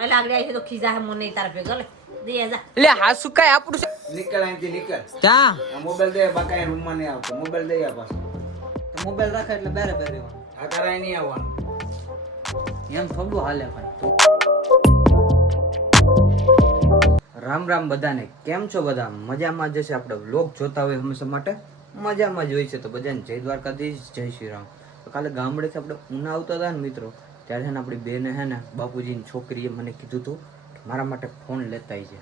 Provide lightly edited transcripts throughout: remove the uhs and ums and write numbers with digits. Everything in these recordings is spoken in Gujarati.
અલા આગળ આવી તો ખીજા હે મને તાર ભેગો લે દે જા લે હા સુકાય આપણું છે. નીકળ અહીંથી નીકળ. ક્યાં આ મોબાઈલ દે બાકાય રૂમમાં નહીં આવતો. મોબાઈલ દે આ પાછો. તો મોબાઈલ રાખે એટલે બેરે બેરે રહેવાનું. આ તારા નહીં આવવાનું. એમ થોડું હાલે ભાઈ. રામ રામ બધાને, કેમ છો બધા? મજામાં જ છે. આપણે વ્લોગ જોતા હોય હંમેશા માટે મજામાં જ હોય છે. તો બધાને જય દ્વારકાધીશ, જય શ્રી રામ. તો કાલે ગામડેથી આપણે ઉના આવતા હતા ને મિત્રો, ત્યારે છે ને આપણી બેને હે ને બાપુજીની છોકરીએ મને કીધું હતું કે મારા માટે ફોન લેતા આવી છે.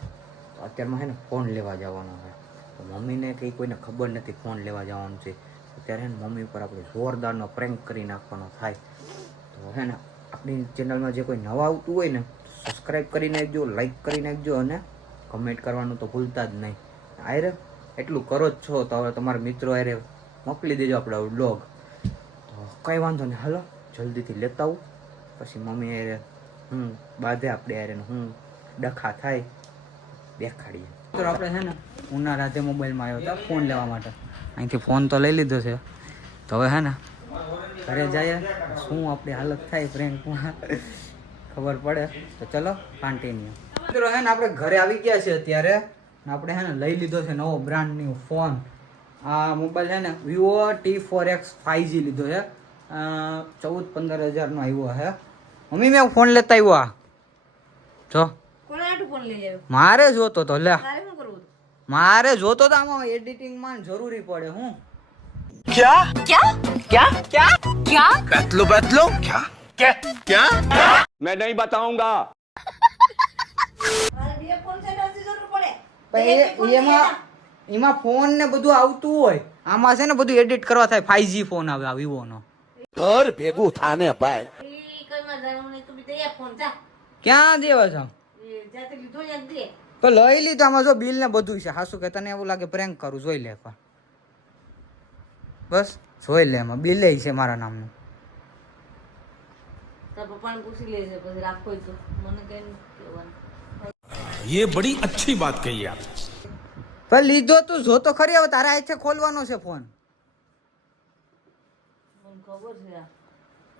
તો અત્યારમાં હે ને ફોન લેવા જવાનો છે. તો મમ્મીને કંઈ કોઈને ખબર નથી ફોન લેવા જવાનું છે. ત્યારે હે ને મમ્મી ઉપર આપણે જોરદારનો પ્રેન્ક કરી નાખવાનો થાય. તો હે ને આપણી ચેનલમાં જે કોઈ નવા આવતું હોય ને સબસ્ક્રાઈબ કરી નાખજો, લાઈક કરી નાખજો અને કમેન્ટ કરવાનું તો ભૂલતા જ નહીં. આયરે એટલું કરો જ છો તો હવે તમારા મિત્રો આયરે મોકલી દેજો આપણે વ્લોગ. તો કંઈ વાંધો નહીં, હાલો જલ્દીથી લેતા આવું. પછી મમ્મી આયરે બાંધે આપણે આયરે હું ડખા થાય દેખાડીએ. તો આપણે છે ને ઉના રાતે મોબાઈલમાં આવ્યો હતા ફોન લેવા માટે. અહીંથી ફોન તો લઈ લીધો છે. તો હવે હે ને ઘરે જઈએ શું આપણી હાલત થાય પ્રેન્કમાં ખબર પડે. તો ચલો કન્ટિન્યુ. મિત્રો હે ને આપણે ઘરે આવી ગયા છે અત્યારે. આપણે હે ને લઈ લીધો છે નવો બ્રાન્ડ ન્યુ ફોન. આ મોબાઈલ છે ને વિવો T4X 5G લીધો છે. 14-15 હજારનો આવ્યો છે. મમ્મી મેં ફોન લેતા આવ્યો. જો કોણ આટું ફોન લઈ આવ્યો મારે જોતો તો લે, તારે શું કરવું મારે જોતો તો આમાં એડિટિંગમાં જરૂરી પડે. હું क्या क्या क्या क्या क्या बतलो बतलो क्या क्या क्या मैं नहीं बताऊंगा. મારે બે ફોન છે તો જરૂર પડે પણ એમાં ફોન ને બધું આવતું હોય. આમાં છે ને બધું એડિટ કરવા થાય. 5G ફોન આવે આ વિવો નો. और भेगू थाने भाई ઈ કઈ માં જાણું નહીં તું બી દે ફોન જા ક્યાં દેવા છે? એ જાતે લીધો યાદ દે તો લઈ લીધું. આમાં જો બિલ ને બધું છે. હાસુ કે તને એવું લાગે પ્રેન્ક કરું? જોઈ લે પણ બસ જોઈ લે, એમાં બિલ છે મારા નામનું. તાર પપ્પાને પૂછી લેજે પછી રાખો તો મને કઈ કહેવાનું. ये बड़ी अच्छी बात कही आप. પણ લીધો તું જો તો ખરી. હવે તારા હાથે ખોલવાનો છે ફોન. મને ખબર છે આ.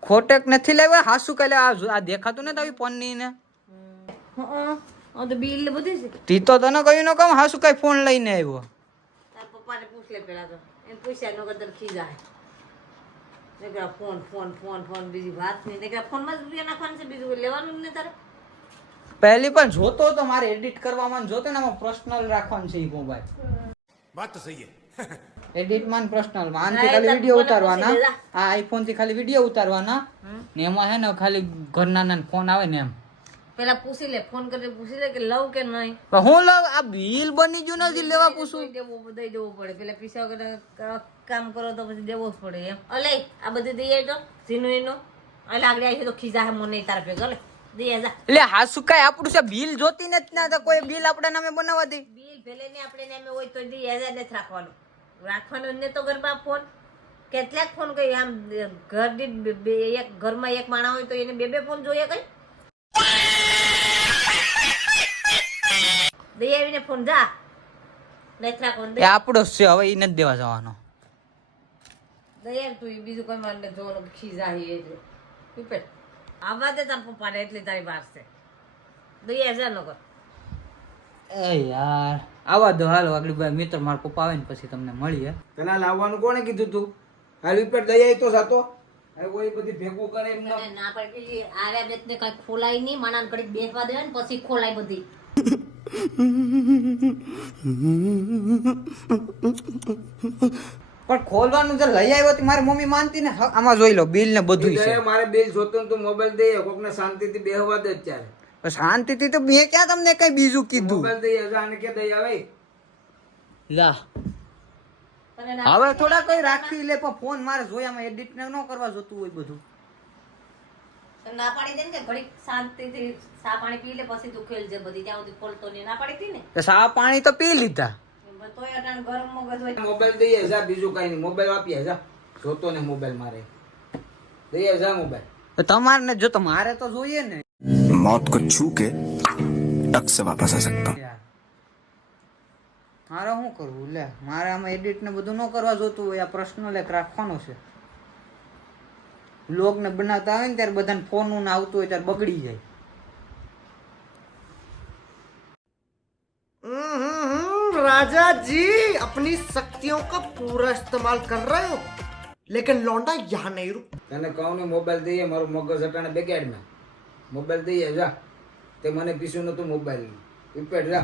ખોટેક નથી લાવ્યા. હાસુ કે આ દેખાતું ને તારી ફોન ની ને હા તો બિલ ને બધી છે. તી તો તને કહ્યું ન કમ હાસુ કઈ ફોન લઈને આવ્યો. તાર પપ્પાને પૂછ લે પેલા તો એને પૂછ્યા નો કદર ખીજાય. દેખા ફોન ફોન ફોન ફોન બીજી વાત નહીં. દેખા ફોનમાં જ રૂપિયા નાખવાનું છે, બીજું કોઈ લેવાનું જ નહીં તારે. પહેલી પણ જોતો તો મારે એડિટ કરવામાં જોતો ને આમાં પર્સનલ રાખવાનું છે ઈ મોબાઈલ. बात तो सही है. એડિટ માં પર્સનલ માં આનથી ખાલી વિડિયો ઉતારવાના. આ આઈફોન થી ખાલી વિડિયો ઉતારવાના ને એમાં હે ને ખાલી ઘરના ના ફોન આવે ને એમ. પેલા પૂછી લે, ફોન કરીને પૂછી લે કે લવ કે નહીં. પણ હું લવ આ બિલ બની ગયું નથી લેવા પૂછું. દઈ દેવું પડે. પેલા પૈસા વગર કામ કરો તો પછી દેવો જ પડે એમ. અલે આ બધી દઈ આવજો ઝીનું એનું. અલે આગળ આવી તો ખીજા હે મને તાર ભેગો લે દઈ જા. એટલે હા સુકાય આપણું છે. બિલ જોતી નથી ના તો કોઈ બિલ આપણા નામે બનાવવા દે. બિલ ભલે ને આપણે નામે હોય તો દઈ જા નથી રાખવાનું. રાખવાનું ને તો ગરબા ફોન કેટલાક ફોન કઈ આમ ઘર દીઠ એક ઘરમાં એક માણસ હોય તો એને બે બે ફોન જોઈએ કઈ. દઈ આવીને ફોન જા નથી રાખવાનું. એ આપણો જ છે. હવે એ નથી દેવા જવાનો. દઈ આવ તું બીજું કોઈ માનને જોવાનું ખીજા હે એટલે પીપેટ આવા દે તાર પપ્પાને એટલી તારી વાત છે. દઈ આવ જા નકર. એ યાર આવા દો હાલો. આગળ ભાઈ મિત્ર મારા પપ્પા આવે ને પછી તમને મળીએ. તને લાવવાનું કોણે કીધું તું? હાલ ઉપર દઈ આવી તો સાતો. હવે કોઈ બધી ભેગું કરે એમ ના. તને ના પડતી આવ્યા બેતને કઈ ખોલાય નહીં. માણાને કડીક બેસવા દે ને પછી ખોલાય બધી. પણ ખોલવાનું જે લઈ આવ્યો તો મારી મમ્મી માનતી ને. આમાં જોઈ લો બિલ ને બધું છે. મારે બિલ જોતો ને તું મોબાઈલ દઈ આવ. કોકને શાંતિથી બેહવા દે અત્યારે. શાંતિથી તો મેં ક્યાં તમને કઈ બીજું કીધું. મોબાઈલ દઈ આવ આને કે દઈ આવે. લા તને ના હવે થોડા કઈ રાખી લે. પણ ફોન મારે જોયામાં એડિટ ન કરવા જોતું હોય બધું. તને ના પાડી દે ને કે ઘડીક શાંતિથી ચા પાણી પી લે પછી તું ખેલજે બધી. ત્યાં સુધી ખોલતો નહીં. ના પાડી હતી ને તો સા પાણી તો પી લીધા. તોય અટાણ ગરમ મગજ હોય. મોબાઈલ દઈ આવ જા. બીજું કઈ નહીં. મોબાઈલ આપી જા. જોતો ને મોબાઈલ મારે દઈ આવ જા મોબાઈલ. તો તમારે ને જો તો મારે તો જોઈએ ને. मौत को छू के टक से वापस आ सकता हूँ. મારે શું કરવું લે. મારે આમાં એડિટ ને બધું ન કરવા જોતું હોય. આ પર્સનલ એક રાખવાનો છે. વ્લોગ ને બનાવતા આવે ને ત્યારે બધાને ફોન આવતું હોય ત્યારે બગડી જાય. राजा जी अपनी शक्तियों का पूरा इस्तेमाल कर रहे हो लेकिन लौंडा यहाँ नहीं रुक તને કહું ને મોબાઈલ દઈએ મારું મગજ હટાણે બેગાડમાં મોબાઈલ દઈએ જા તે મને પીસ્યું નતું મોબાઈલ વિપેટ જા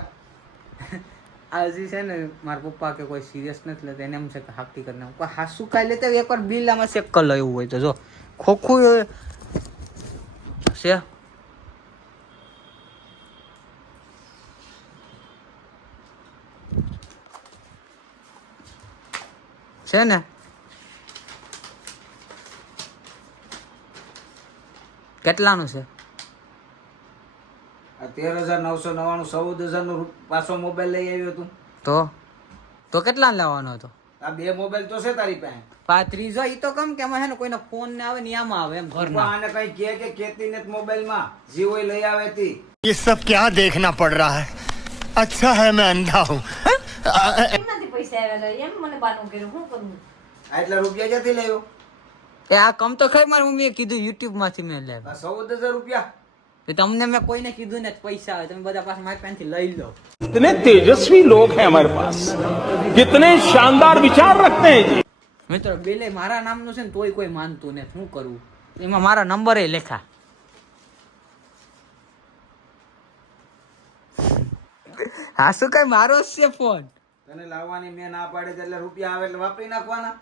હજી છે ને મારા પપ્પા કે કોઈ સિરિયસ નથી લેતા એને એમ છે કે હાકી કરી નાખું કોઈ હાસુ ખાઈ લેતા એકવાર બિલ આમાં ચેક કરી લો એવું હોય તો જો ખોખું છે છે ને કેટલાનું છે આ 13,999 14,000 પાછો મોબાઈલ લઈ આવ્યો તું તો કેટલા લેવાનો હતો આ બે મોબાઈલ તો છે તારી પાસે પાંત્રીસો ઈ તો કમ કે એમાં છે ને કોઈનો ફોન ને આવે ને આમાં આવે એમ ઘરમાં આને કઈ કે કેતી ને મોબાઈલ માં જે હોય લઈ આવે તી ये सब क्या देखना पड़ रहा है अच्छा है मैं अंधा हूँ એમાંથી પૈસા આવેલા એમ મને બાનું કર્યું શું કરું આટલા રૂપિયા ક્યાંથી લાવ્યો એ આ કમ તો ખરી મારી મમ્મીએ કીધું યુટ્યુબ માંથી મેં લે આ 14,000 રૂપિયા તમને મેં કોઈને કીધું ને પૈસા આવે તમે બધા પાસે મારી પાસેથી લઈ લો कितने तेजस्वी लोग हैं हमारे पास कितने शानदार विचार रखते हैं जी મિત્રો બેલે મારા નામનું છે ને તોય કોઈ માનતું ને શું કરવું એમાં મારા નંબર એ લેખા હા શું કઈ મારો જ છે ફોન તને લાવવાની મેં ના પાડી એટલે રૂપિયા આવે એટલે વાપરી નાખવાના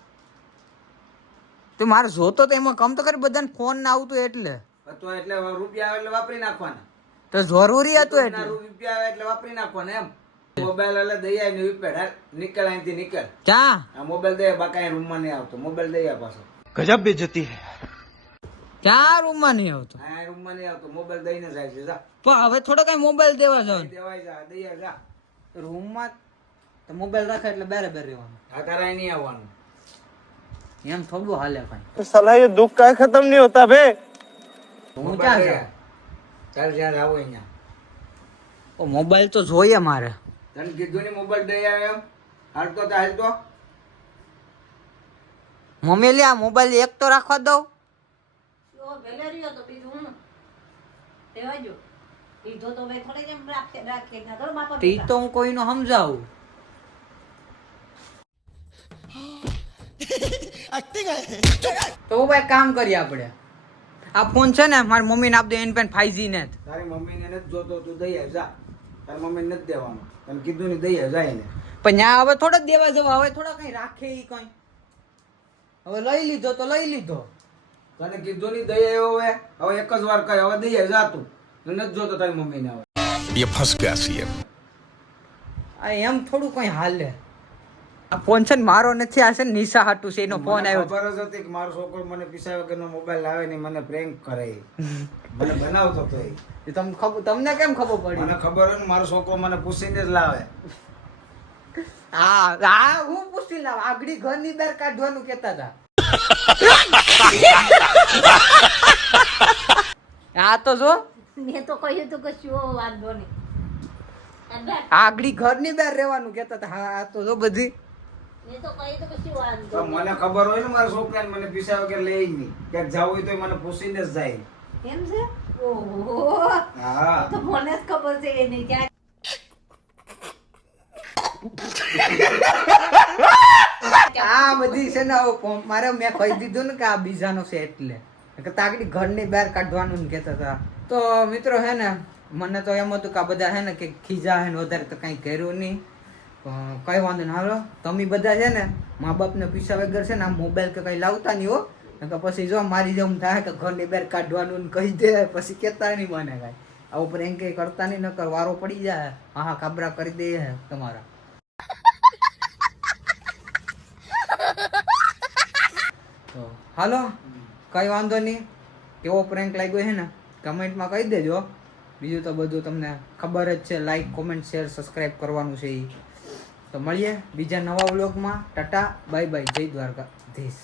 તો મારે જોતો તો એમાં કમ તો કરી બધાને ફોન ના આવતું એટલે તો એટલે રૂપિયા આવે એટલે વાપરી નાખવાના તો જરૂરી હતું એટલે રૂપિયા આવે એટલે વાપરી નાખવાના એમ મોબાઈલ એટલે દઈ આવી ને વિપેટ હાલ નીકળ અહીંથી નીકળ ક્યાં આ મોબાઈલ દે બાકા રૂમમાં નહીં આવતો મોબાઈલ દઈ આ પાછો गजब बेइज्जती है ક્યાં રૂમમાં નહીં આવતો આ રૂમમાં નહીં આવતો મોબાઈલ દઈને જાય છે જા પણ હવે થોડો કઈ મોબાઈલ દેવા જાવ દેવાય જા દઈ આ જા રૂમમાં તો મોબાઈલ રાખે એટલે બેરે બેર રહેવાનું આ તારા નહીં આવવાનું એમ થોડું હાલે કઈ साला ये दुख का खत्म नहीं होता बे હું ક્યાં જાઉં ચાલ જ્યાં આવો અહીંયા ઓ મોબાઈલ તો જોઈએ મારે તને કીધું ને મોબાઈલ દઈ આવે એમ હાલતો મમ્મી લે આ મોબાઈલ એક તો રાખવા દઉં જો ભલે રહ્યો તો બીજું હું દેવા જો લીધો તો ભાઈ થોડી જેમ રાખે ના તો બાપા તો ઈ તો હું કોઈનો સમજાવું તો હું ભાઈ કામ કરીએ આપણે આ ફોન છે ને મારી મમ્મીને આપ દે એન પેન 5G ને તારી મમ્મીને નથી જોતો તું દઈ આવ જા તારી મમ્મીને નથી દેવાનો તને કીધું ને દઈ આવ જાય ને પણ ત્યાં હવે થોડા દેવા જવા હવે થોડા કઈ રાખે ઈ કઈ હવે લઈ લીધો તો લઈ લીધો તને કીધું નહીં દઈ આવ્યો હવે એક જ વાર કહે હવે દઈ આવ જા તું નથી જોતો તારી મમ્મીને હવે ये फंस गया सीएम આ એમ થોડું કઈ હાલે આ ફોન છે ને મારો નથી આ છે ને નિશા હાટુ છે એનો ફોન આવ્યો ખબર જ હતી કે મારો છોકરો મને પીસા વગરનો મોબાઈલ લાવે ને મને પ્રેન્ક કરે મને બનાવતો તો એ તમને કેમ ખબર પડી મને ખબર હોય ને મારો છોકરો મને પૂછીને જ લાવે હા હું પૂછી લાવ આગળી ઘરની બહાર કાઢવાનું કેતા હતા આ તો જો મેં તો કહ્યું તું કે શું વાંધો નહીં આગળી ઘરની બહાર રહેવાનું કેતા હતા હા આ તો જો બધી મેં તો કહ્યું તું કે શું વાંધો તો મને ખબર હોય ને મારા છોકરાને મને પીસા વગર લે નહીં ક્યાંક જવું હોય તો મને પૂછીને જ જાય કેમ છે ઓહો હા તો મને જ ખબર છે એ નહીં ક્યાં આ બધી છે ને મારે મેં કહી દીધું ને કે આ બીજાનો છે એટલે આગળી ઘરની બહાર કાઢવાનું ને કેતા હતા તો મિત્રો હે ને મને તો એમ હતું કે આ બધા હે ને કે ખીજા હે ને વધારે તો કઈ કર્યું નહીં કઈ વાંધો નહીં હાલો તમે બધા છે ને મા બાપને પૈસા વગર છે ને આ મોબાઈલ કે કઈ લાવતા નહીં હો કે પછી જો મારી જેમ થાય કે ઘરની બહાર કાઢવાનું ને કહી દે પછી કેતા નહીં મને કાંઈ આ ઉપર એમ કઈ કરતા નહીં નકર વારો પડી જાય હા કાબરા કરી દે તમારા તો હાલો કઈ વાંધો નહીં કેવો પ્રેન્ક લાગ્યો છે ને કમેન્ટમાં કહી દેજો બીજું તો બધું તમને ખબર જ છે લાઈક કોમેન્ટ શેર સબસ્ક્રાઈબ કરવાનું છે એ તો મળીએ બીજા નવા વ્લોગમાં ટાટા બાય બાય જય દ્વારકાધીશ